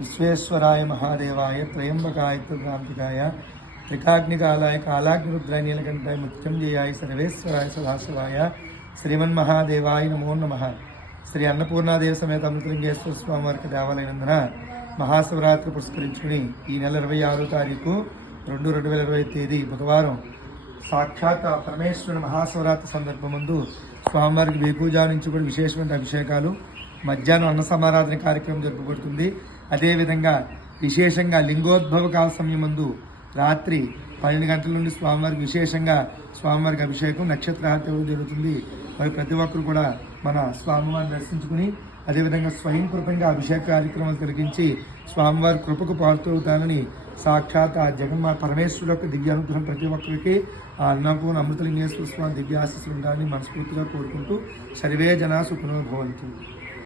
విశ్వేశ్వరాయ మహాదేవాయ త్రయంబకాయ త్రికాంతికాయ త్రికాగ్నికాలాయ కాలాగ్నిరుద్రాయ నీలకంఠాయ మృత్యుంజయాయ సర్వేశ్వరాయ సదాశివాయ శ్రీమన్మహాదేవాయ నమో నమః. శ్రీ అన్నపూర్ణాదేవి సమేత అమృతలింగేశ్వర స్వామి వారికి దేవాలయనందున మహాశివరాత్రి పురస్కరించుకుని ఈ నెల 26వ తారీఖు 2020 తేదీ బుధవారం సాక్షాత్ పరమేశ్వరుని మహాశివరాత్రి సందర్భమందు స్వామివారికి వేపూజా నుంచి కూడా విశేషమైన అభిషేకాలు, మధ్యాహ్నం అన్న సమారాధన కార్యక్రమం జరుపబడుతుంది. అదేవిధంగా విశేషంగా లింగోద్భవ కాల సమయమందు రాత్రి 12 గంటల నుండి స్వామివారికి విశేషంగా స్వామివారికి అభిషేకం, నక్షత్రహారతి జరుగుతుంది. మరి ప్రతి ఒక్కరు కూడా మన స్వామివారిని దర్శించుకుని అదేవిధంగా స్వయం కృపంగా అభిషేక కార్యక్రమాలు కలిగించి స్వామివారి కృపకు పాల్తవుతానని సాక్షాత్ ఆ జగన్మా పరమేశ్వరుడు యొక్క దివ్య అనుగ్రహం ప్రతి ఒక్కరికి ఆ అన్నపూర్ణ అమృతలింగేశ్వర స్వామి దివ్య ఆశీస్సులు ఉండాలని మనస్ఫూర్తిగా కోరుకుంటూ సర్వే జనా సుఖినో భవంతు.